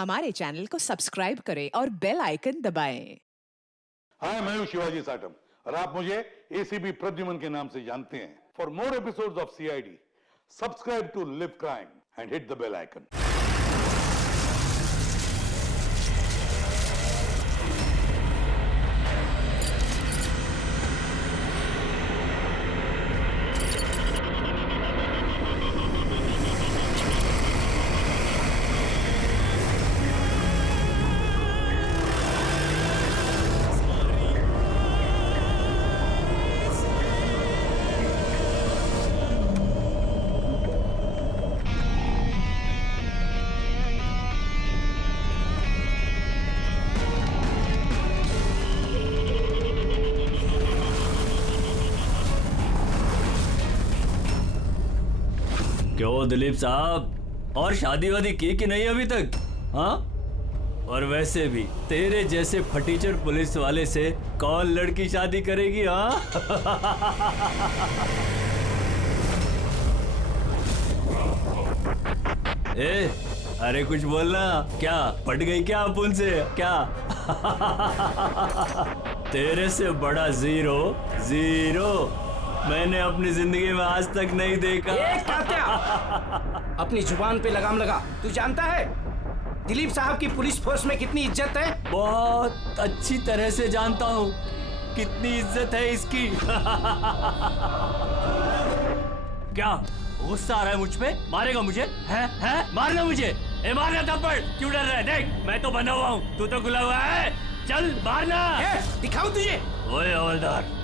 हमारे चैनल को सब्सक्राइब करें और बेल आइकन दबाएं। हाय, मैं हूं शिवाजी साटम और आप मुझे एसीपी प्रद्युमन के नाम से जानते हैं। For more episodes of CID, subscribe to live crime and hit the bell icon. क्यों दिलीप साहब, और शादी वादी की कि नहीं अभी तक? हाँ, और वैसे भी तेरे जैसे फटीचर पुलिस वाले से कौन लड़की शादी करेगी? हाँ ए, अरे कुछ बोलना। क्या पट गई क्या अपुन से? क्या तेरे से बड़ा जीरो जीरो मैंने अपनी जिंदगी में आज तक नहीं देखा। क्या अपनी जुबान पे लगाम लगा। तू जानता है दिलीप साहब की पुलिस फोर्स में कितनी इज्जत है? बहुत अच्छी तरह से जानता हूँ कितनी इज्जत है इसकी। क्या गुस्सा आ रहा है मुझ पे? मारेगा मुझे? है मारना मुझे? मारना थप्पड़। क्यों डर रहा है? देख मैं तो बना हुआ हूँ, तू तो खुला हुआ है। चल मारना। दिखाऊं तुझे? ओए हवलदार,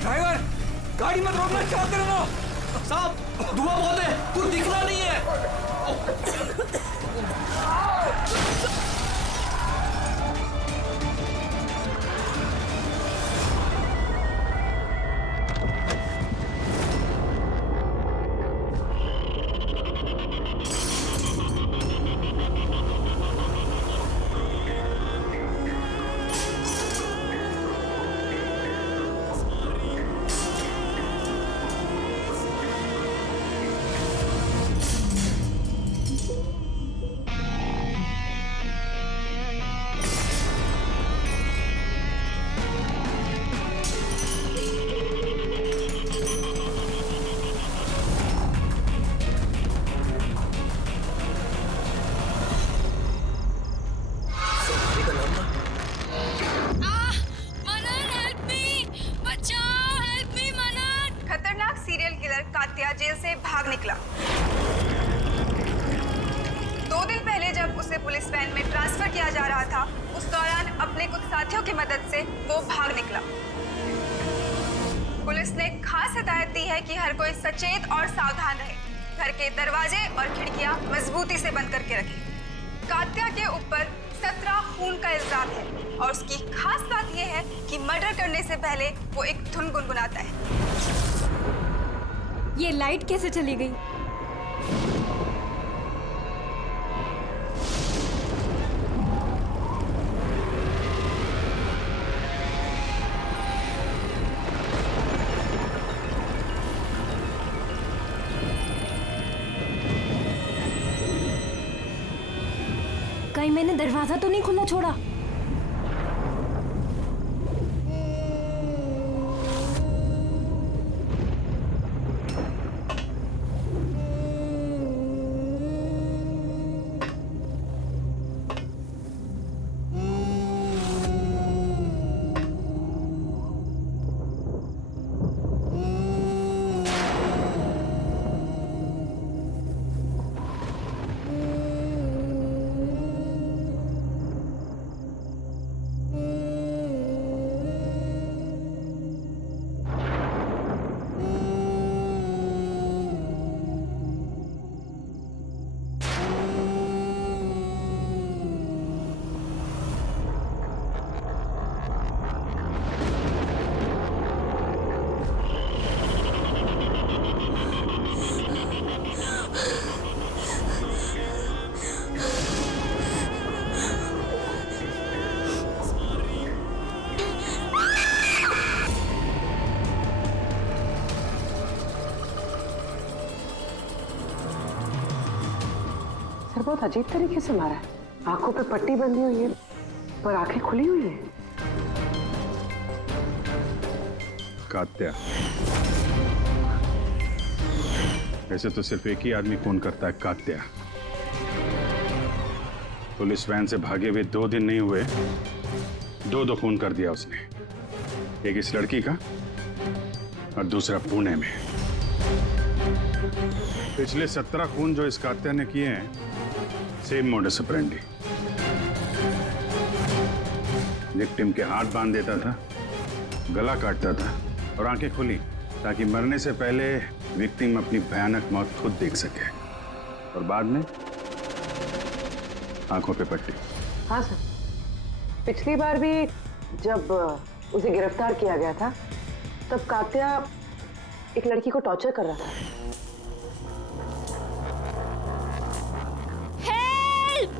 ड्राइवर गाड़ी मत रोकना। क्या कर रहे हो साहब? धुआं बहुत है, कुछ दिखना नहीं है। कात्या जेल से भाग निकला। 2 दिन पहले जब उसे पुलिस वैन में ट्रांसफर किया जा रहा था, उस दौरान अपने कुछ साथियों की मदद से वो भाग निकला। पुलिस ने खास हिदायत दी है कि हर कोई सचेत और सावधान रहे, घर के दरवाजे और खिड़कियां मजबूती से बंद करके रखे। कात्या के ऊपर 17 खून का इल्जाम है और उसकी खास बात यह है कि मर्डर करने से पहले वो एक धुन गुनगुनाता है। ये लाइट कैसे चली गई? कहीं मैंने दरवाजा तो नहीं खुला छोड़ा? सर बहुत अजीब तरीके से मारा है। आंखों पे पट्टी बंधी हुई है पर आंखें खुली हुई है। कात्या, वैसे तो सिर्फ एक ही आदमी खून करता है, कात्या। पुलिस वैन से भागे हुए 2 दिन नहीं हुए, 2 खून कर दिया उसने। एक इस लड़की का और दूसरा पुणे में। पिछले 17 खून जो इस कात्या ने किए हैं, सेम मोडस ऑपरेंडी। विक्टिम के हाथ बांध देता था, गला काटता था और आंखें खुली ताकि मरने से पहले विक्टिम अपनी भयानक मौत खुद देख सके, और बाद में आंखों पे पट्टी। हाँ सर, पिछली बार भी जब उसे गिरफ्तार किया गया था तब कात्या एक लड़की को टॉर्चर कर रहा था। हेल्प!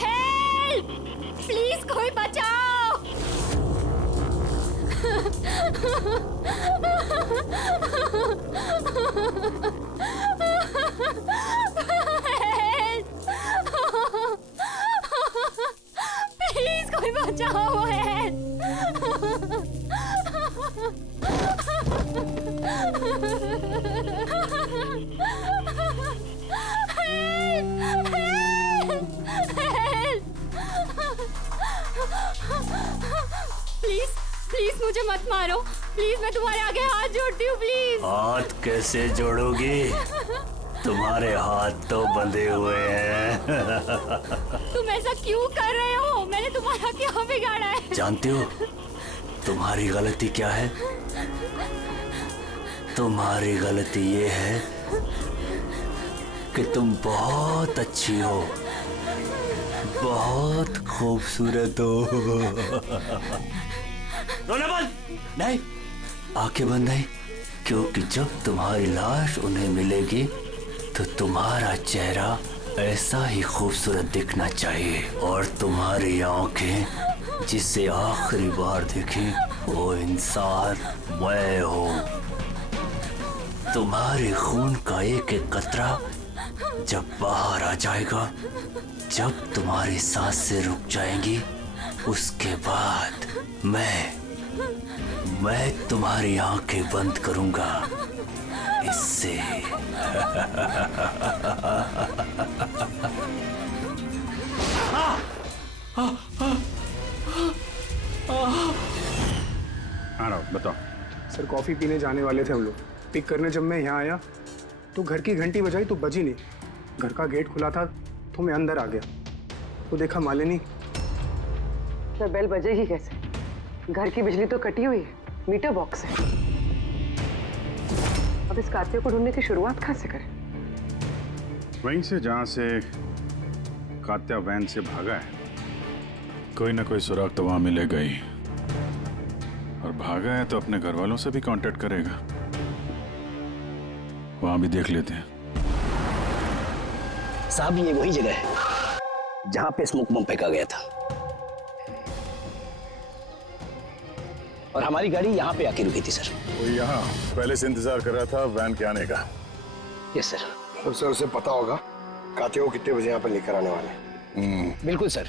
हेल्प! प्लीज कोई बचाओ! प्लीज कोई बचाओ! प्लीज प्लीज मुझे मत मारो, प्लीज मैं तुम्हारे आगे हाथ जोड़ती हूँ, प्लीज। हाथ कैसे जोड़ोगी? तुम्हारे हाथ तो बंधे हुए हैं। तुम ऐसा क्यों कर रहे हो? मैंने तुम्हारा क्या बिगाड़ा है? जानती हो तुम्हारी गलती क्या है? तुम्हारी गलती ये है कि तुम बहुत अच्छी हो, बहुत खूबसूरत हो। रोना बंद! नहीं, आंखें बंद नहीं, क्योंकि जब तुम्हारी लाश उन्हें मिलेगी तो तुम्हारा चेहरा ऐसा ही खूबसूरत दिखना चाहिए, और तुम्हारी आंखें जिसे आखिरी बार देखी वो इंसान मैं हूँ। तुम्हारे खून का एक एक कतरा जब बाहर आ जाएगा, जब तुम्हारी सांसें रुक जाएंगी, उसके बाद मैं तुम्हारी आंखें बंद करूंगा। इससे हाँ राव, बताओ। सर कॉफी पीने जाने वाले थे हम लोग। पिक करने जब मैं यहाँ आया तो घर की घंटी बजाई तो बजी नहीं। घर का गेट खुला था तो मैं अंदर आ गया तो देखा मालिनी। सर बेल बजेगी कैसे? घर की बिजली तो कटी हुई है, मीटर बॉक्स है। अब इस कात्या को ढूंढने की शुरुआत कहाँ से करें? वहीं से जहां से कात्या वैन से भागा है। कोई ना कोई सुराग तो वहां मिलेगा ही, और भागा है तो अपने घर वालों से भी कांटेक्ट करेगा। वहां भी देख लेते हैं। साहब ये वही जगह है जहां पे स्मोक बम फेंका गया था, और हमारी गाड़ी यहाँ पे आके रुकी थी सर। वो यहाँ पहले से इंतजार कर रहा था वैन के आने का। Yes sir. तो सर उसे पता होगा कात्या को कितने बजे यहाँ पर लेकर आने वाले। बिल्कुल सर,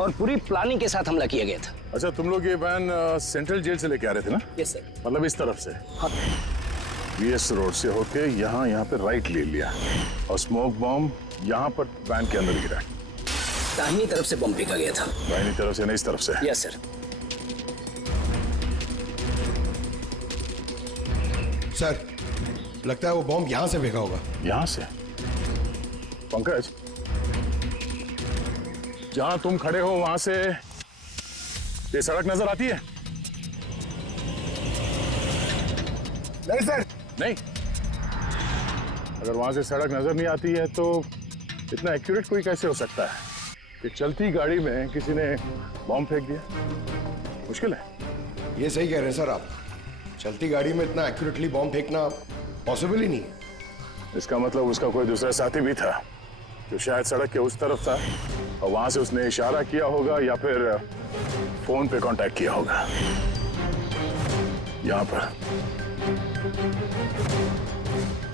और पूरी प्लानिंग के साथ हमला किया गया था। अच्छा, तुम लोग ये वैन सेंट्रल जेल से लेके आ रहे थे ना? Yes sir. मतलब इस तरफ से? हाँ। वीएस रोड से होके यहाँ पे राइट ले लिया, और स्मोक बॉम्ब यहाँ पर वैन के अंदर गिरा। दाहिनी तरफ से बम फेंका गया था। दाहिनी तरफ से नहीं, इस तरफ से? Yes sir. सर लगता है वो बॉम्ब यहाँ से फेंका होगा। यहाँ से? पंकज, जहां तुम खड़े हो वहां से ये सड़क नजर आती है? नहीं सर। नहीं? अगर वहां से सड़क नजर नहीं आती है तो इतना एक्यूरेट कोई कैसे हो सकता है कि चलती गाड़ी में किसी ने बॉम्ब फेंक दिया? मुश्किल है। ये सही कह रहे हैं सर आप, चलती गाड़ी में इतना एक्यूरेटली बॉम्ब फेंकना पॉसिबल ही नहीं। इसका मतलब उसका कोई दूसरा साथी भी था जो शायद सड़क के उस तरफ था, और वहां से उसने इशारा किया होगा या फिर फोन पे कांटेक्ट किया होगा। यहाँ पर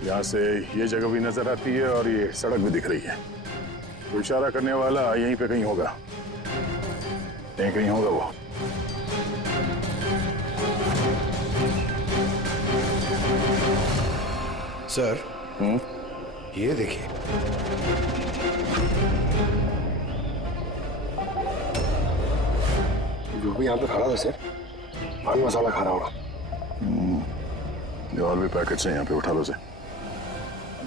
यहाँ से ये जगह भी नजर आती है और ये सड़क भी दिख रही है। तो इशारा करने वाला यहीं पे कहीं होगा, यहीं कहीं होगा वो। सर ये देखिए, जो भी यहाँ पे खड़ा था सर, पान मसाला खा रहा होगा। ये और भी पैकेट्स हैं यहाँ पे, उठा लो से।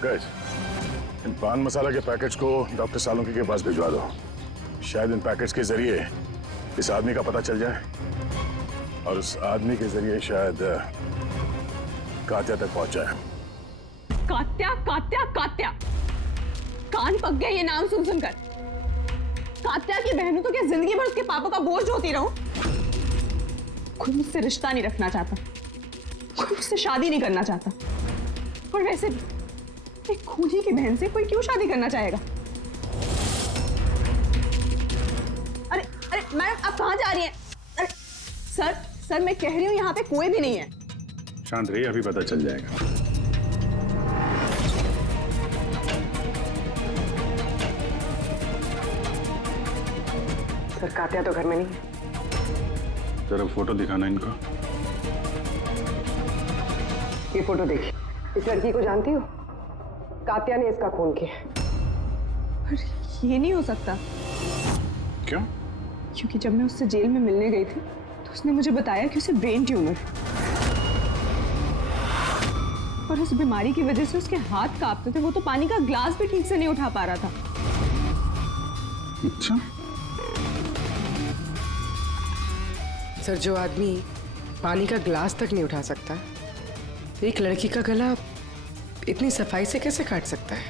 गाइस, इन पान मसाला के पैकेट्स को डॉक्टर सालुंकी के पास भिजवा दो। शायद इन पैकेट्स के जरिए इस आदमी का पता चल जाए और उस आदमी के जरिए शायद कात्या तक पहुंच जाए। कात्या कात्या कात्या, कान पक गया ये नाम सुन सुनकर। कात्या की बहन तो क्या जिंदगी भर उसके पापा का बोझ होती रहूं? कोई मुझसे रिश्ता नहीं रखना चाहता, कोई मुझसे शादी नहीं करना चाहता। और वैसे भी एक खूनी की बहन से कोई क्यों शादी करना चाहेगा? अरे अरे मैडम, आप कहाँ जा रही हैं? अरे सर मैं कह रही हूँ यहाँ पे कोई भी नहीं है। शांत रहिए, अभी पता चल जाएगा। सर, कात्या तो घर में नहीं है। जरा फोटो दिखाना इनको। ये फोटो देखिए, इस लड़की को जानती हो? कात्या ने इसका खून किया। पर ये नहीं हो सकता। क्यों? क्योंकि जब मैं उससे जेल में मिलने गई थी तो उसने मुझे बताया कि उसे ब्रेन ट्यूमर है और उस बीमारी की वजह से उसके हाथ कांपते थे। वो तो पानी का ग्लास भी ठीक से नहीं उठा पा रहा था। अच्छा। सर, जो आदमी पानी का ग्लास तक नहीं उठा सकता, एक लड़की का गला इतनी सफाई से कैसे काट सकता है?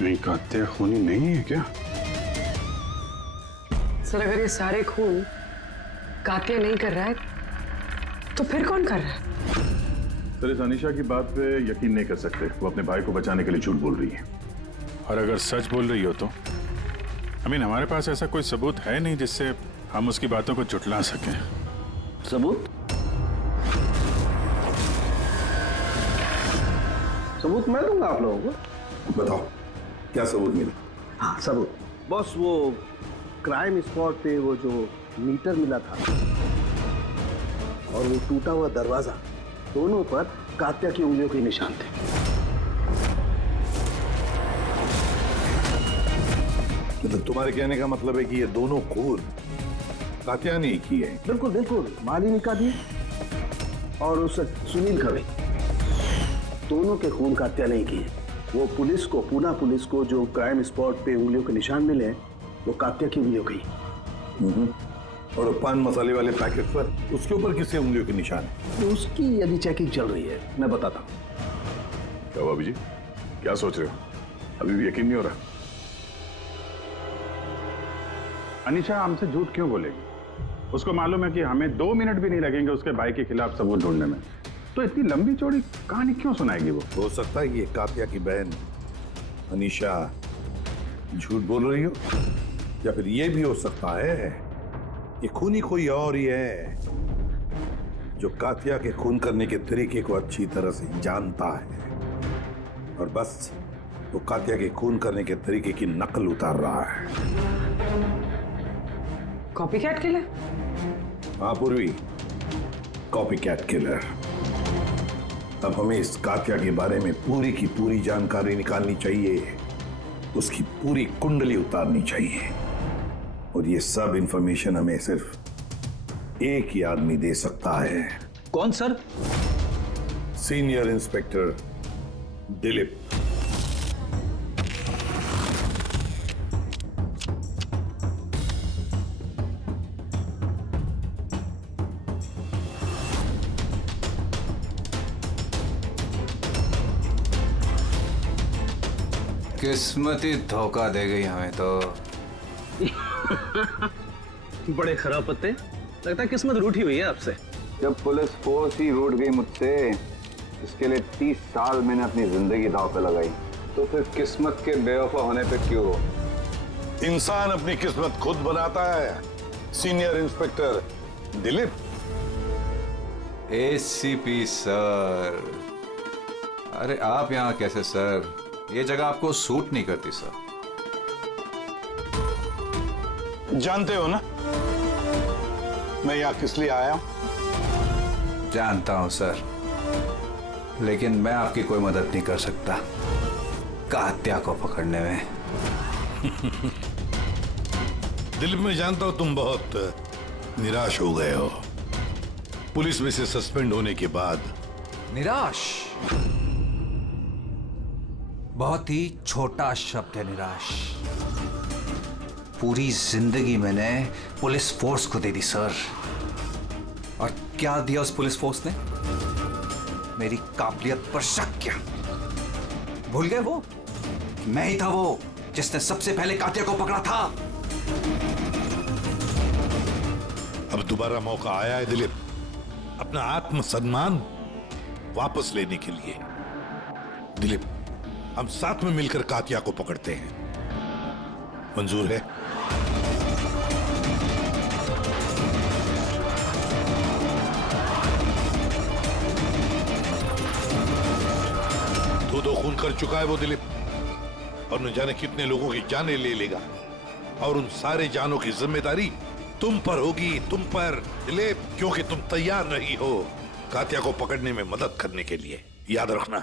नहीं, कात्या खूनी नहीं है क्या? सर, अगर ये सारे खून कात्या नहीं कर रहा है तो फिर कौन कर रहा है? सर, इस अनीशा की बात पे यकीन नहीं कर सकते। वो अपने भाई को बचाने के लिए झूठ बोल रही है। और अगर सच बोल रही हो तो हमारे पास ऐसा कोई सबूत है नहीं जिससे हम उसकी बातों को झुठला सकें। सबूत? सबूत मैं दूंगा आप लोगों को। बताओ, क्या सबूत मिला? हाँ, सबूत बॉस, वो क्राइम स्पॉट पे वो जो मीटर मिला था और वो टूटा हुआ दरवाजा, दोनों पर कात्या की उंगलियों के निशान थे। तो तुम्हारे कहने का मतलब है कि ये दोनों खून कात्या ने की है? बिल्कुल बिल्कुल, मालिनी का भी और उस सुनील का भी, दोनों के खून कात्या नहीं किए। वो पुलिस को, पूना पुलिस को जो क्राइम स्पॉट पे उंगलियों के निशान मिले वो कात्या की उंगलियों की। और पान मसाले वाले पैकेट पर उसके ऊपर किसके उंगलियों के निशान है? तो उसकी यदि चेकिंग चल रही है, मैं बताता हूँ। क्या भाभी जी, क्या सोच रहे हो? अभी भी यकीन नहीं हो रहा? अनीशा हमसे झूठ क्यों बोलेगी? उसको मालूम है कि हमें 2 मिनट भी नहीं लगेंगे उसके भाई के खिलाफ सबूत ढूंढने में। तो इतनी लंबी चौड़ी कहानी क्यों सुनाएगी वो? हो सकता है ये कात्या की बहन अनीशा झूठ बोल रही हो, या फिर ये भी हो सकता है कि खूनी कोई और ही है जो कात्या के खून करने के तरीके को अच्छी तरह से जानता है और बस वो कात्या के खून करने के तरीके की नकल उतार रहा है। Copycat killer? हाँ पूर्वी, कॉपीकैट किलर। अब हमें इस कात्या के बारे में पूरी की पूरी जानकारी निकालनी चाहिए, उसकी पूरी कुंडली उतारनी चाहिए और ये सब इंफॉर्मेशन हमें सिर्फ एक ही आदमी दे सकता है। कौन सर? Senior inspector Dilip. किस्मत ही धोखा दे गई हमें तो। बड़े खराब पत्ते, लगता है किस्मत रूठी हुई है आपसे। जब पुलिस फोर्स ही रूठ गई मुझसे, इसके लिए 30 साल मैंने अपनी जिंदगी दांव पे लगाई, तो फिर किस्मत के बेवफा होने पे क्यों हो? इंसान अपनी किस्मत खुद बनाता है, senior inspector Dilip. ACP sir, अरे आप यहाँ कैसे सर? ये जगह आपको सूट नहीं करती सर। जानते हो ना मैं यहाँ किस लिए आया हूं? जानता हूं सर, लेकिन मैं आपकी कोई मदद नहीं कर सकता कात्या को पकड़ने में। दिल में जानता हूं तुम बहुत निराश हो गए हो पुलिस में से सस्पेंड होने के बाद। निराश बहुत ही छोटा शब्द है, निराश। पूरी जिंदगी मैंने पुलिस फोर्स को दे दी सर, और क्या दिया उस पुलिस फोर्स ने? मेरी काबिलियत पर शक किया। भूल गए वो? मैं ही था वो जिसने सबसे पहले कात्या को पकड़ा था। अब दोबारा मौका आया है दिलीप अपना आत्मसम्मान वापस लेने के लिए। दिलीप, हम साथ में मिलकर कात्या को पकड़ते हैं, मंजूर है? दो खून कर चुका है वो दिलीप, और न जाने कितने लोगों की जानें ले लेगा, और उन सारे जानों की जिम्मेदारी तुम पर होगी, तुम पर दिलीप, क्योंकि तुम तैयार नहीं हो कात्या को पकड़ने में मदद करने के लिए। याद रखना।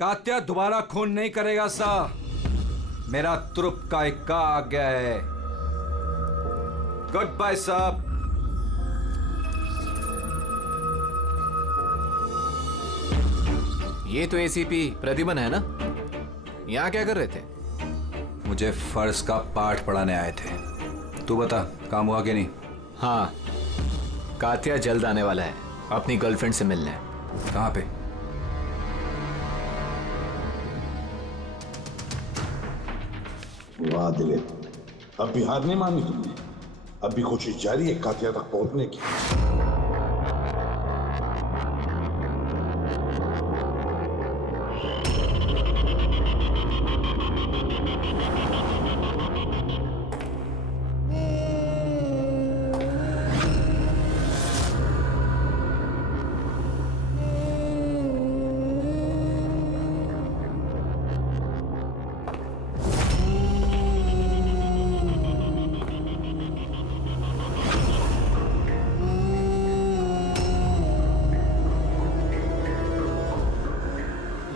कात्या दोबारा खून नहीं करेगा साहब, मेरा तुरुप का इक्का आ गया है। गुड बाय साहब। ये तो एसीपी प्रद्युमन है ना? यहाँ क्या कर रहे थे? मुझे फर्ज का पाठ पढ़ाने आए थे। तू बता, काम हुआ कि नहीं? हाँ, कात्या जल्द आने वाला है अपनी गर्लफ्रेंड से मिलने। कहाँ पे? वाह दिलीप, अब भी हार नहीं मानी तुमने। अब भी कोशिश जारी है कात्या तक पहुंचने की।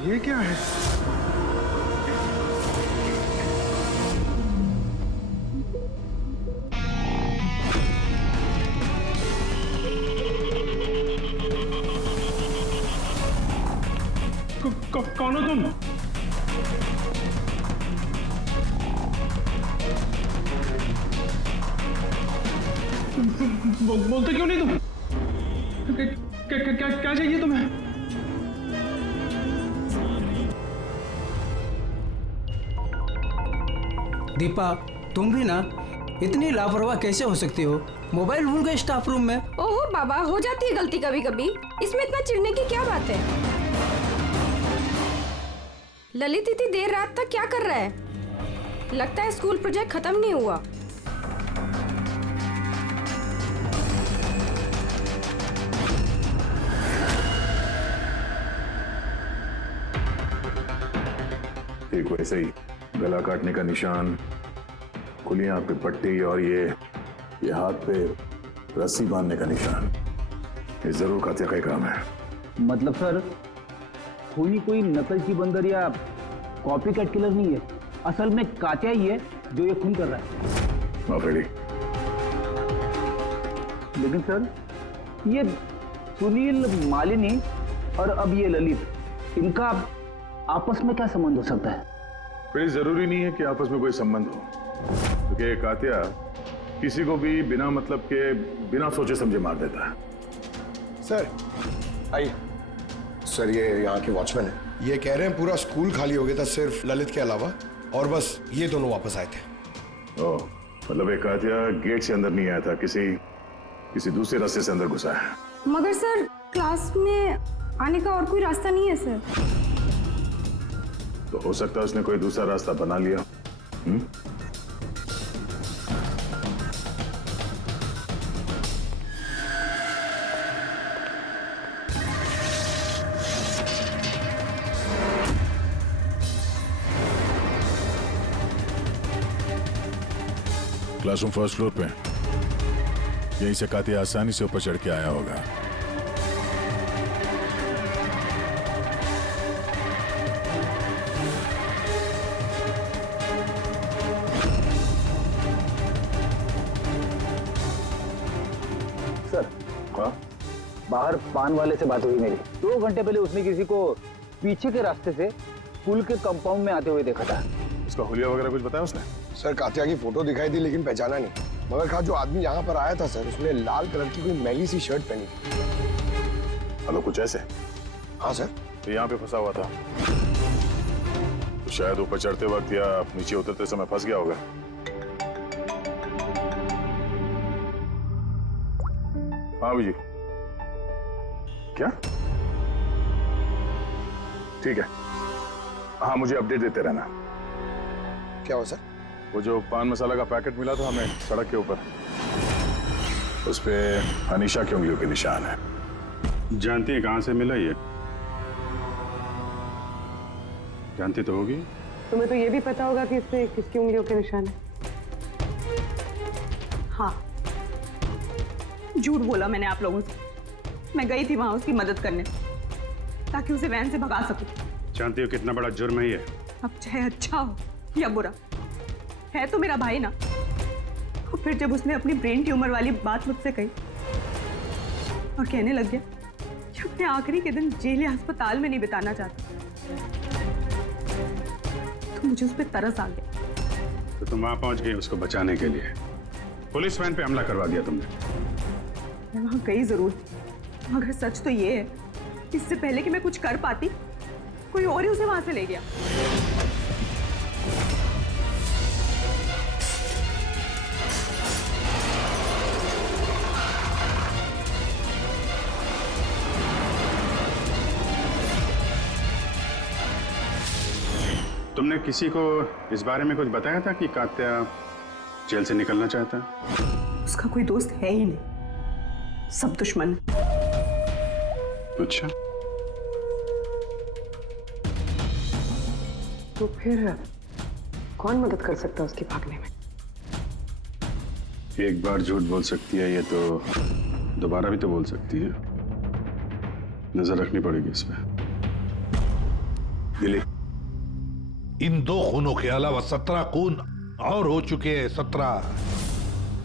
ये क्या है? कौन हो तुम? बोलते क्यों नहीं तुम? क्या चाहिए तुम्हें? दीपा, तुम भी ना इतनी लापरवाह कैसे हो सकती हो? मोबाइल भूल गए स्टाफ रूम में। ओहो बाबा, हो जाती है गलती कभी कभी, इसमें इतना चिढ़ने की क्या बात है? ललित इतनी देर रात तक क्या कर रहा है? लगता है स्कूल प्रोजेक्ट खत्म नहीं हुआ। एक वैसे ही गला काटने का निशान, खुली आंख पे पट्टी, और ये हाथ पे रस्सी बांधने का निशान। ये जरूर कात्या का ही काम है। मतलब सर, खूनी कोई नकल की बंदर या कॉपी कैट किलर नहीं है, असल में कात्या ही है जो ये खून कर रहा है। माफेड़ी। लेकिन सर, ये सुनील, मालिनी और अब ये ललित, इनका आपस में क्या संबंध हो सकता है? फिर जरूरी नहीं है कि आपस में कोई संबंध हो, क्योंकि कात्या किसी को भी बिना मतलब के, बिना सोचे समझे मार देता है। सर आइए। सर, ये यहाँ के वॉचमैन है। ये कह रहे हैं पूरा स्कूल खाली हो गया था सिर्फ ललित के अलावा, और बस ये दोनों वापस आए थे। ओह, मतलब एक कात्या गेट से अंदर नहीं आया था, किसी दूसरे रास्ते से अंदर घुसा है। मगर सर, क्लास में आने का और कोई रास्ता नहीं है सर। तो हो सकता है उसने कोई दूसरा रास्ता बना लिया। क्लासरूम फर्स्ट फ्लोर पे। यहीं से कातिया आसानी से ऊपर चढ़ के आया होगा। सर, बाहर पान वाले से बात हुई मेरी। 2 घंटे पहले उसने किसी को पीछे के रास्ते से पुल के कंपाउंड में आते हुए देखा था। उसका हुलिया वगैरह कुछ बताया उसने? सर कातिया की फोटो दिखाई थी लेकिन पहचाना नहीं। मगर कहा जो आदमी यहाँ पर आया था सर, उसने लाल कलर की कोई मैली सी शर्ट पहनी थी। हेलो, कुछ ऐसे? हाँ सर। तो यहाँ पे फंसा हुआ था तो शायद ऊपर चढ़ते वक्त या नीचे उतरते समय फंस गया होगा। हाँ जी, क्या? ठीक है, हाँ मुझे अपडेट देते रहना। क्या हो सर? वो जो पान मसाला का पैकेट मिला था हमें सड़क के ऊपर, उस पे अनीशा की उंगलियों के निशान है। जानती है कहां से मिला ये? जानती तो होगी। तुम्हें तो ये भी पता होगा कि इस पे किसकी उंगलियों के निशान है। हाँ, झूठ बोला मैंने आप लोगों से। मैं गई थी वहां उसकी मदद करने ताकि उसे वैन से भगा सकूं। जानती हो कितना बड़ा जुर्म है ये? अब चाहे अच्छा हो या बुरा, है तो मेरा भाई ना। और फिर जब उसने अपनी ब्रेन ट्यूमर वाली बात मुझसे कही और कहने लग गया कि अपने आखिरी के दिन जेल या अस्पताल में नहीं बिताना चाहता, तो मुझे उस पर तरस आ गया। तो तुम वहां पहुंच गई उसको बचाने के लिए। पुलिस वैन पे हमला करवा दिया तुमने। मैं वहां गई जरूर थी, मगर सच तो ये है, इससे पहले कि मैं कुछ कर पाती, कोई और ही उसे वहां से ले गया। तुमने किसी को इस बारे में कुछ बताया था कि कात्या जेल से निकलना चाहता है? उसका कोई दोस्त है ही नहीं, सब दुश्मन। अच्छा, तो फिर कौन मदद कर सकता है उसके भागने में? एक बार झूठ बोल सकती है ये तो दोबारा भी तो बोल सकती है। नजर रखनी पड़ेगी इस पे। दिलीप, इन 2 खूनों के अलावा 17 खून और हो चुके हैं। 17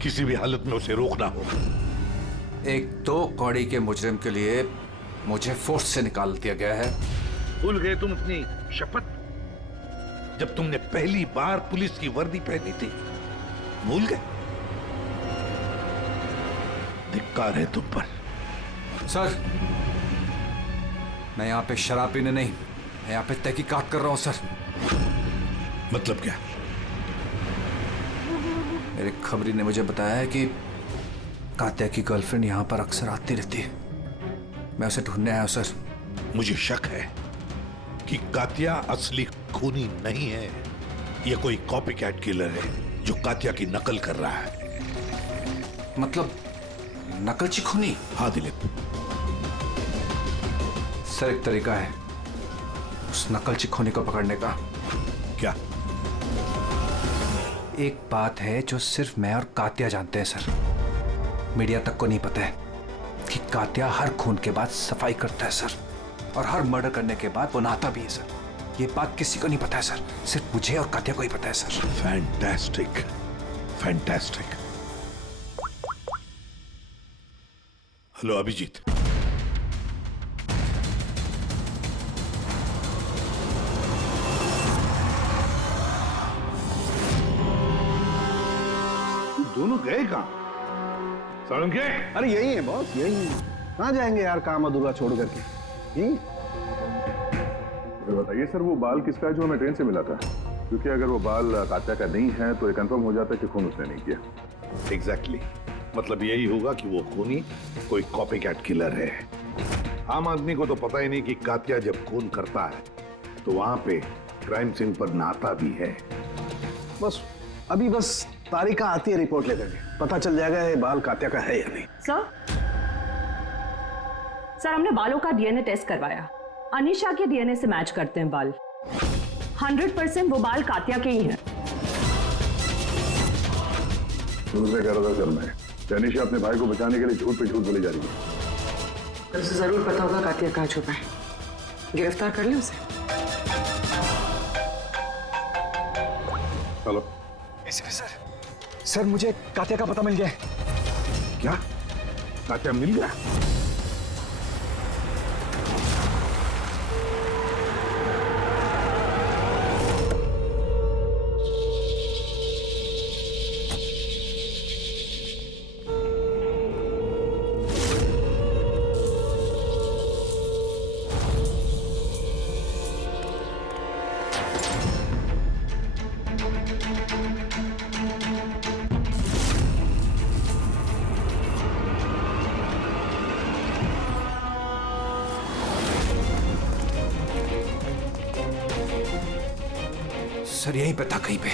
किसी भी हालत में उसे रोकना होगा। एक 2 कौड़ी के मुजरिम के लिए मुझे फोर्स से निकाल दिया गया है। भूल गए तुम अपनी शपथ जब तुमने पहली बार पुलिस की वर्दी पहनी थी? भूल गए? धिक्कार है तुम पर। सर, मैं यहाँ पे शराब पीने नहीं, मैं यहाँ पे तहकीकात कर रहा हूँ सर। मतलब क्या? मेरे खबरी ने मुझे बताया है कि कात्या की गर्लफ्रेंड यहाँ पर अक्सर आती रहती है। मैं उसे ढूंढने आया हूँ सर। मुझे शक है कि कात्या असली खूनी नहीं है। यह कोई कॉपी कैट किलर है जो कात्या की नकल कर रहा है। मतलब नकलची खूनी? हाँ दिलीप। सर, एक तरीका है उस नकलची खूनी को पकड़ने का। क्या? एक बात है जो सिर्फ मैं और कात्या जानते हैं सर, मीडिया तक को नहीं पता है कि कात्या हर खून के बाद सफाई करता है सर, और हर मर्डर करने के बाद वो नहाता भी है सर। ये बात किसी को नहीं पता है सर, सिर्फ मुझे और कात्या को ही पता है sir. Fantastic, fantastic. Hello Abhijeet. दोनों गए कहाँ? सालुंके? अरे यही है बॉस, यही है। कहाँ जाएंगे यार काम अधूरा छोड़ करके? यही। बताइए सर, वो बाल किसका है जो हमें ट्रेन से मिला था? क्योंकि अगर वो बाल कात्या का नहीं है तो ये कंफर्म हो जाता है कि खून उसने नहीं किया। एग्जैक्टली। मतलब यही होगा कि वो खूनी कोई कॉपी कैट किलर है। आम आदमी को तो पता ही नहीं कि कात्या जब खून करता है तो वहां पे क्राइम सीन पर नहाता भी है। बस अभी तारिका आती है रिपोर्ट लेकर के, पता चल जाएगा ये बाल कात्या का है या नहीं। सर, हमने बालों का डीएनए टेस्ट करवाया। अनीशा के डीएनए से मैच करते हैं बाल। 100% वो बाल कात्या के ही हैं। शुरू से कह रहा था सर मैं, तनिषा अपने भाई को बचाने के लिए झूठ पे झूठ बोली जा रही है। पर उसे जरूर पता होगा कातिया कहाँ छुपा है। गिरफ्तार कर ले उसे। हेलो एसीपी सर मुझे कातिया का पता मिल गया है। क्या? कातिया मिल गया? सर यहीं पे था कहीं पे।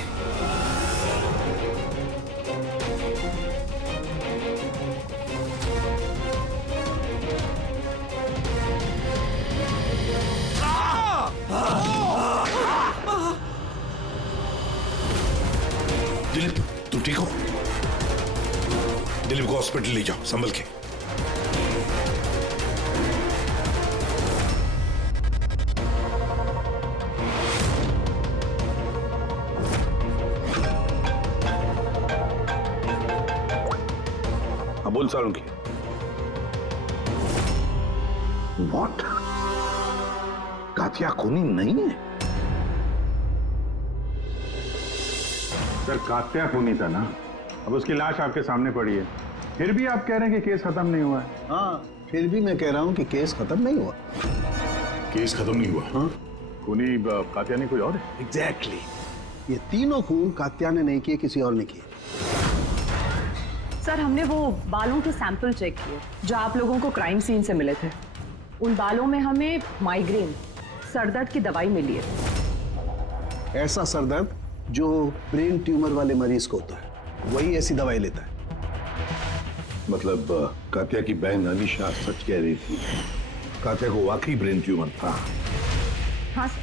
दिलीप तू ठीक हो? दिलीप को हॉस्पिटल ले जाओ संभल के। बोल सालुंकी। What? कातिया खूनी नहीं है? सर कात्या खूनी था ना, अब उसकी लाश आपके सामने पड़ी है, फिर भी आप कह रहे हैं कि केस खत्म नहीं हुआ है। हाँ, फिर भी मैं कह रहा हूँ कि केस खत्म नहीं हुआ। केस खत्म नहीं हुआ? हाँ, खूनी कात्या ने कोई और है? एग्जैक्टली। ये तीनों खून कात्या ने नहीं किए, किसी और ने किए। सर हमने वो बालों के सैंपल चेक किए जो आप लोगों को क्राइम सीन से मिले थे। उन बालों में हमें माइग्रेन, सरदर्द की दवाई मिली है। ऐसा सरदर्द जो ब्रेन ट्यूमर वाले मरीज को होता है, वही ऐसी दवाई लेता है। मतलब कातिया की बहन अनीशा सच कह रही थी, कातिया को वाकई ब्रेन ट्यूमर था। हाँ सर,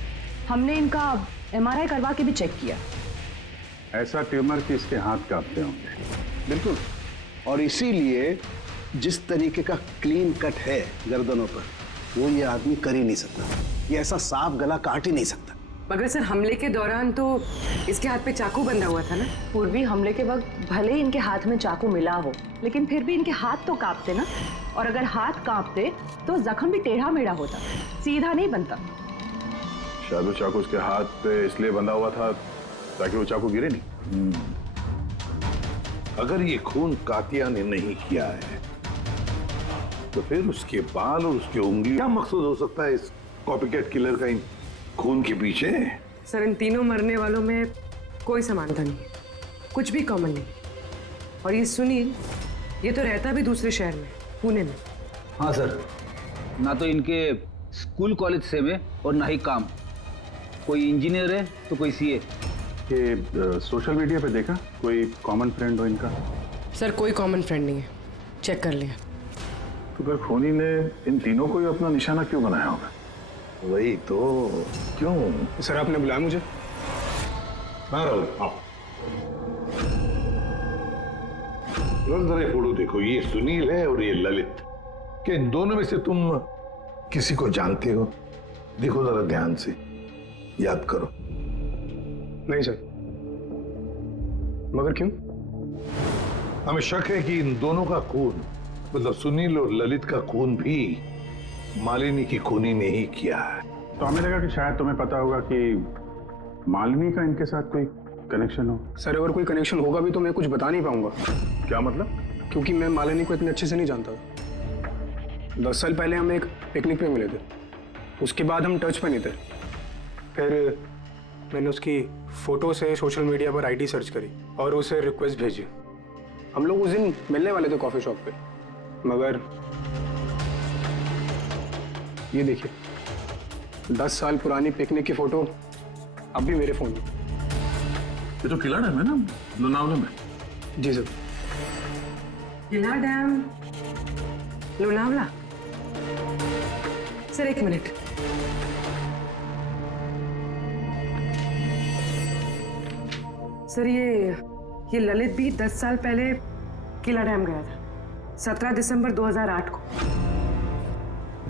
हमने इनका MRI करवा के भी चेक किया। ऐसा ट्यूमर कि इसके हाथ कांपते होंगे। बिल्कुल, और इसीलिए जिस तरीके का क्लीन कट है गर्दनों पर, वो ये आदमी कर ही नहीं सकता। ये ऐसा साफ गला काट ही नहीं सकता। मगर सर हमले के दौरान तो इसके हाथ पे चाकू बंधा हुआ था ना। पूर्वी हमले के वक्त भले ही इनके हाथ में चाकू मिला हो, लेकिन फिर भी इनके हाथ तो कांपते ना, और अगर हाथ कांपते तो जख्म भी टेढ़ा मेढ़ा होता, सीधा नहीं बनता। शायद वो चाकू उसके हाथ पे इसलिए बंधा हुआ था ताकि वो चाकू गिरे नहीं। अगर ये खून कातिया ने नहीं किया है तो फिर उसके बाल और उसकी उंगली, क्या मकसद हो सकता है इस कॉपीकैट किलर का इन खून के पीछे? सर इन तीनों मरने वालों में कोई समानता नहीं, कुछ भी कॉमन नहीं। और ये सुनील, ये तो रहता भी दूसरे शहर में, पुणे में। हाँ सर, ना तो इनके स्कूल कॉलेज से में और ना ही काम। कोई इंजीनियर है तो कोई CA। ये सोशल मीडिया पे देखा कोई कॉमन फ्रेंड हो इनका? सर कोई कॉमन फ्रेंड नहीं है, चेक कर लिया। तो फिर खूनी ने इन तीनों को ही अपना निशाना क्यों बनाया होगा? वही तो, क्यों? सर आपने बुलाया मुझे? हाँ राहुल, आओ। जरा ये फोटो देखो, ये सुनील है और ये ललित। क्या इन दोनों में से तुम किसी को जानते हो? देखो जरा ध्यान से, याद करो। नहीं सर। मगर क्यों? हमें शक है कि इन दोनों का खून, मतलब सुनील और ललित का खून भी मालिनी की खूनी ने ही किया है। तो हमें लगा कि शायद तुम्हें पता होगा कि मालिनी का इनके साथ कोई कनेक्शन हो। सर अगर कोई कनेक्शन होगा भी तो मैं कुछ बता नहीं पाऊंगा। क्या मतलब? क्योंकि मैं मालिनी को इतने अच्छे से नहीं जानता। 10 साल पहले हम एक पिकनिक पे मिले थे, उसके बाद हम टच पे नहीं थे। फिर मैंने उसकी फोटो से सोशल मीडिया पर ID सर्च करी और उसे रिक्वेस्ट भेजी। हम लोग उस दिन मिलने वाले थे कॉफी शॉप पे, मगर ये देखिए 10 साल पुरानी पिकनिक की फोटो अब भी मेरे फोन में। ये तो किला डैम है ना, लोनावला में? जी सर। किला डैम, लोनावला। सर एक मिनट। सर ये ये ललित भी 10 साल पहले किला डैम गया था, 17 दिसंबर 2008 को।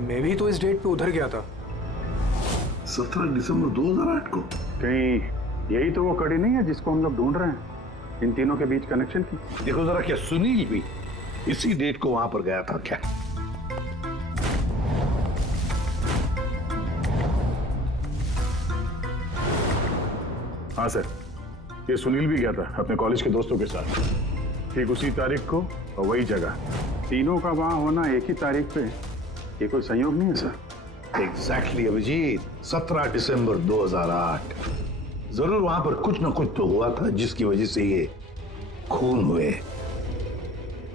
मैं भी तो इस डेट पे उधर गया था। 17 दिसंबर 2008 को? कहीं यही तो वो कड़ी नहीं है जिसको हम लोग ढूंढ रहे हैं, इन तीनों के बीच कनेक्शन की? देखो जरा, क्या सुनील भी इसी डेट को वहां पर गया था क्या? हाँ सर, ये सुनील भी गया था अपने कॉलेज के दोस्तों के साथ, ठीक उसी तारीख को और वही जगह। तीनों का वहां होना एक ही तारीख पे, ये कोई संयोग नहीं है सर? एग्जैक्टली अभिजीत, 17 दिसंबर 2008। जरूर वहां पर कुछ ना कुछ तो हुआ था जिसकी वजह से ये खून हुए।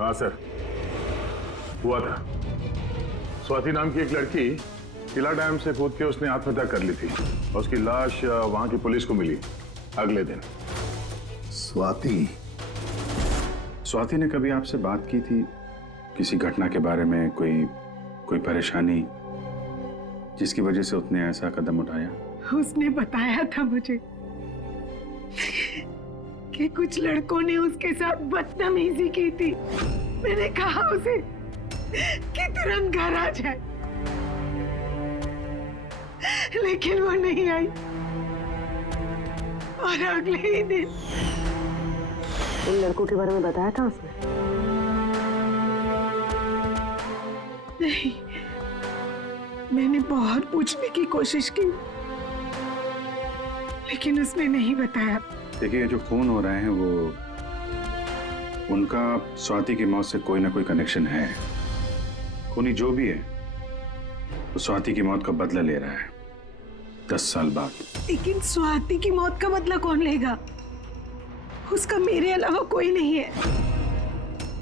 हाँ सर, हुआ था। स्वाति नाम की एक लड़की किला डैम से कूद के उसने आत्महत्या कर ली थी और उसकी लाश वहां की पुलिस को मिली अगले दिन। स्वाति ने कभी आपसे बात की थी किसी घटना के बारे में, कोई परेशानी जिसकी वजह से उसने ऐसा कदम उठाया? उसने बताया था मुझे कि कुछ लड़कों ने उसके साथ बदतमीजी की थी। मैंने कहा उसे कि तुरंत घर आ जाए, लेकिन वो नहीं आई और अगले ही दिन। उन लड़कों के बारे में बताया था उसने? नहीं, मैंने बहुत पूछने की कोशिश की, लेकिन उसने नहीं बताया। देखिए, जो खून हो रहे हैं वो उनका स्वाति की मौत से कोई ना कोई कनेक्शन है। खूनी जो भी है वो स्वाति की मौत का बदला ले रहा है 10 साल बाद। लेकिन स्वाति की मौत का बदला कौन लेगा? उसका मेरे अलावा कोई नहीं है।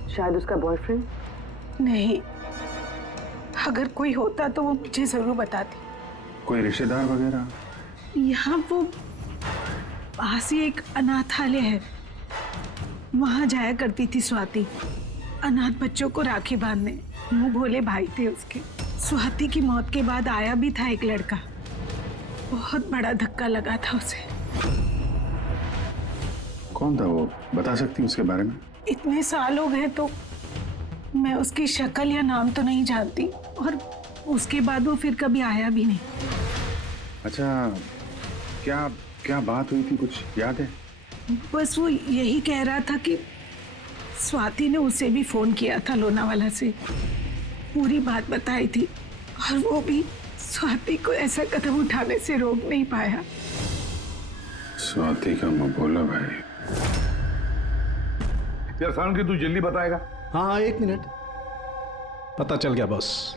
शायद उसका बॉयफ्रेंड? नहीं, अगर कोई होता तो वो मुझे जरूर बताती। कोई रिश्तेदार वगैरह? यहाँ वो पास ही एक अनाथालय है, वहां जाया करती थी स्वाति, अनाथ बच्चों को राखी बांधने। मुंह भोले भाई थे उसके। स्वाति की मौत के बाद आया भी था एक लड़का, बहुत बड़ा धक्का लगा था उसे। कौन था वो, बता सकती हैं उसके बारे में? इतने साल हो गए तो मैं उसकी शक्ल या नाम तो नहीं जानती, और उसके बाद वो फिर कभी आया भी नहीं। अच्छा, क्या बात हुई थी, कुछ याद है? बस वो यही कह रहा था कि स्वाति ने उसे भी फोन किया था लोनावाला से, पूरी बात बताई थी, और वो भी स्वाति को ऐसा कदम उठाने से रोक नहीं पाया। स्वाति का मबोला भाई। यार साउंड की तू जल्दी बताएगा? हाँ, 1 मिनट। पता चल गया बॉस।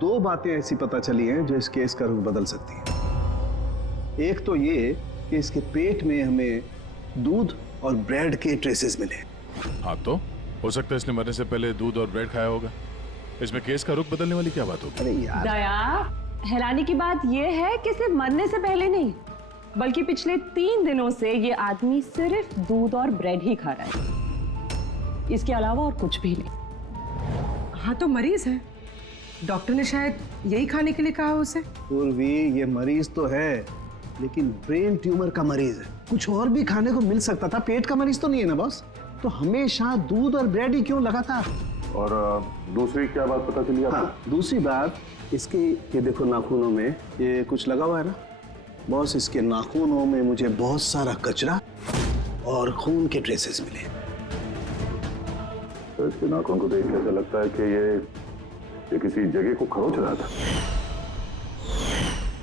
2 बातें ऐसी पता चली हैं जो इस केस का रुख बदल सकती हैं। एक तो ये कि इसके पेट में हमें दूध और ब्रेड के ट्रेसेस मिले। हाँ, तो हो सकता है इसने मरने से पहले दूध और ब्रेड खाया होगा। इसमें केस का रुख बदलने वाली क्या बात होगी? अरे यार, दया, हैरानी की बात यह है कि सिर्फ मरने से पहले नहीं, बल्कि पिछले 3 दिनों से ये आदमी सिर्फ दूध और ब्रेड ही खा रहा है, इसके अलावा और कुछ भी नहीं। हाँ, तो मरीज है, डॉक्टर ने शायद यही खाने के लिए कहा उसे। पूर्वी, ये मरीज तो है, लेकिन ब्रेन ट्यूमर का मरीज है। कुछ और भी खाने को मिल सकता था, पेट का मरीज तो नहीं है ना बॉस। तो हमेशा दूध और ब्रेड ही क्यों लगातार? और दूसरी क्या बात पता चली आपको? हाँ, दूसरी बात इसके, ये देखो नाखूनों में ये कुछ लगा हुआ है ना बॉस। इसके नाखूनों में मुझे बहुत सारा कचरा और खून के ट्रेसेस मिले। तो इसके नाखून को देख के ऐसा लगता है कि ये किसी जगह को खरोच रहा था।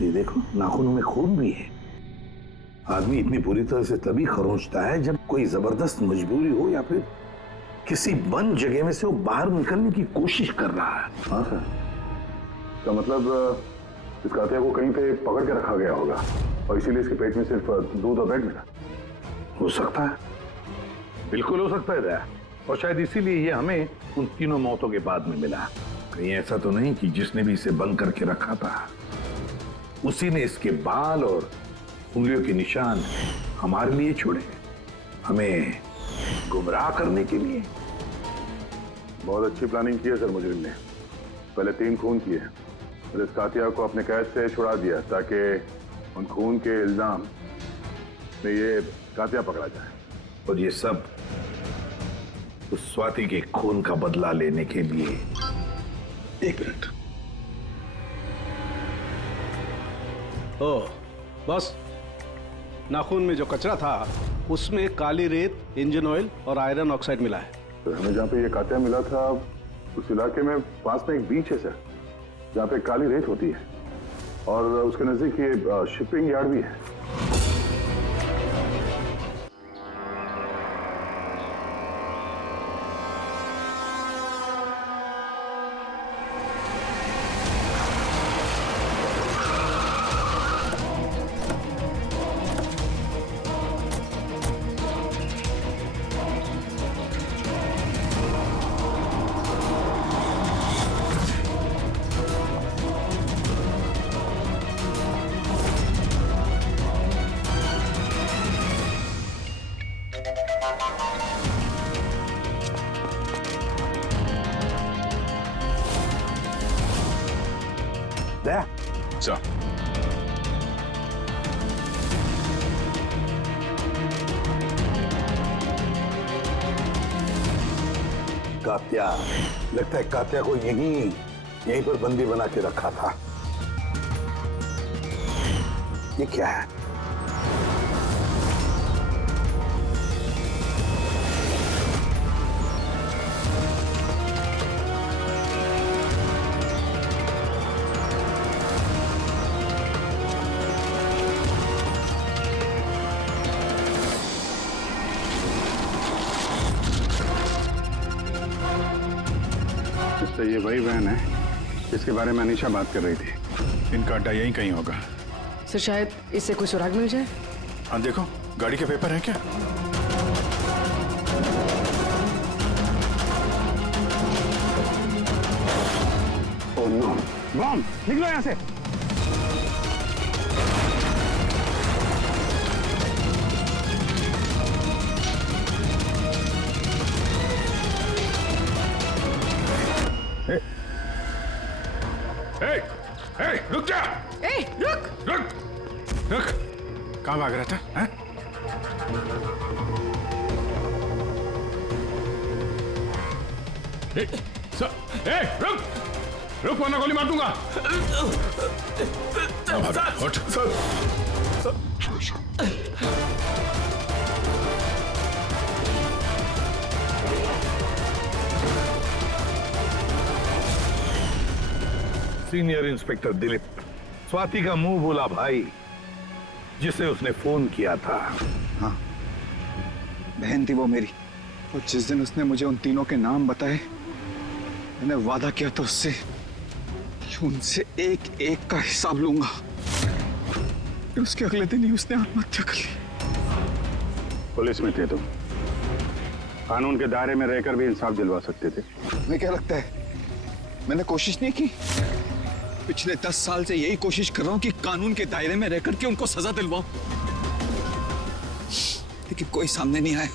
ये देखो, नाखूनों में खून भी है। आदमी इतनी बुरी तरह से तभी खरोंचता है जब कोई जबरदस्त मजबूरी हो, या फिर किसी बंद जगह में से वो बाहर निकलने की कोशिश कर रहा है। हाँ सर, इसका मतलब इस कातिया को कहीं पे पकड़ के रखा गया होगा और इसीलिए इसके पेट में सिर्फ दूध और ब्रेड मिला। हो सकता है, बिल्कुल हो सकता है दया। और शायद इसीलिए ये हमें उन तीनों मौतों के बाद में मिला। कहीं ऐसा तो नहीं कि जिसने भी इसे बंद करके रखा था उसी ने इसके बाल और उंगलियों के निशान हमारे लिए छोड़े, हमें गुमराह करने के लिए। बहुत अच्छी प्लानिंग की है सर मुजरिम ने। पहले 3 खून किए और इस कातिया को अपने कैद से छुड़ा दिया ताकि उन खून के इल्जाम में ये कातिया पकड़ा जाए। और ये सब उस स्वाति के खून का बदला लेने के लिए। एक मिनट। ओह बस, नाखून में जो कचरा था उसमें काली रेत, इंजन ऑयल और आयरन ऑक्साइड मिला है। तो हमें जहाँ पे ये कात्या मिला था उस इलाके में पास में एक बीच है सर, जहाँ पे काली रेत होती है और उसके नजदीक ये शिपिंग यार्ड भी है। There. So. कात्या, लगता है कात्या को यहीं पर बंदी बना के रखा था। ये क्या है? तो ये वही वैन है जिसके बारे में अनीशा बात कर रही थी। इनका अड्डा यहीं कहीं होगा। सर शायद इससे कोई सुराग मिल जाए। हाँ देखो, गाड़ी के पेपर हैं क्या? ओह नो, बम! निकलो यहाँ से। रुक जा! रुक! रुक! कहाँ भाग रहा था? हैं? रुक! रुक वरना गोली मार दूंगा। उठ! सीनियर इंस्पेक्टर दिलीप, स्वाति का मुंह बोला भाई जिसे उसने फोन किया था। हाँ, बहन थी वो मेरी। और जिस दिन उसने मुझे उन तीनों के नाम बताए, मैंने वादा किया था उससे कि उनसे एक एक का हिसाब लूंगा। फिर उसके अगले दिन ही उसने आत्महत्या कर ली। पुलिस में थे तुम, कानून के दायरे में रहकर भी इंसाफ दिलवा सकते थे। तुम्हें क्या लगता है मैंने कोशिश नहीं की? पिछले 10 साल से यही कोशिश कर रहा हूं कि कानून के दायरे में रहकर के उनको सजा दिलवाऊं, लेकिन कोई सामने नहीं आया।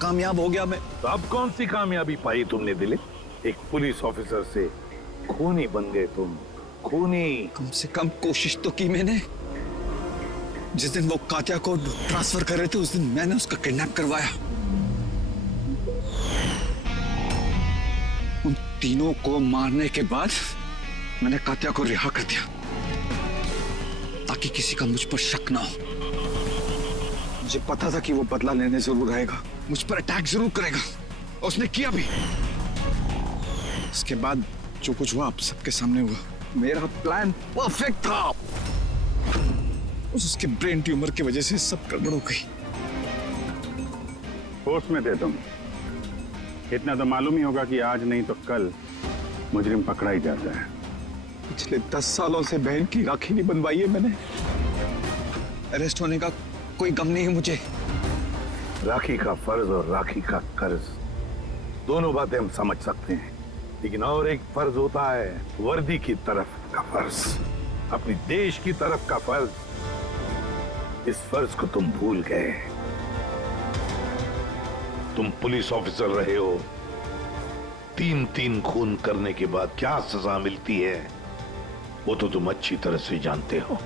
कामयाब हो गया मैं। तो अब कौन सी कामयाबी पाई तुमने दिलीप? एक पुलिस ऑफिसर से खूनी बन गए तुम, खूनी। कम से कम कोशिश तो की मैंने। जिस दिन वो कात्या को ट्रांसफर कर रहे थे उस दिन मैंने उसका किडनैप करवाया। उन तीनों को मारने के बाद मैंने कात्या को रिहा कर दिया ताकि किसी का मुझ पर शक ना हो। मुझे पता था कि वो बदला लेने जरूर आएगा, मुझ पर अटैक जरूर करेगा, और उसने किया भी। इसके बाद जो कुछ हुआ आप सबके सामने हुआ। मेरा प्लान परफेक्ट था, उसके ब्रेन ट्यूमर की वजह से सब गड़बड़ हो गई। फोर्स में थे तुम, इतना तो मालूम ही होगा कि आज नहीं तो कल मुजरिम पकड़ा ही जाता है। पिछले 10 सालों से बहन की राखी नहीं बनवाई है मैंने। अरेस्ट होने का कोई गम नहीं है मुझे। राखी का फर्ज और राखी का कर्ज दोनों बातें हम समझ सकते हैं, लेकिन और एक फर्ज होता है वर्दी की तरफ का फर्ज, अपनी देश की तरफ का फर्ज। इस फर्ज को तुम भूल गए। तुम पुलिस ऑफिसर रहे हो, 3 खून करने के बाद क्या सजा मिलती है वो तो तुम अच्छी तरह से जानते हो।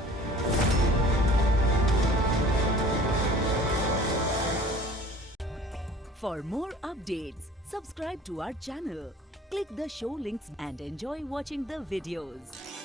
For more updates, subscribe to our channel, click the show links and enjoy watching the videos.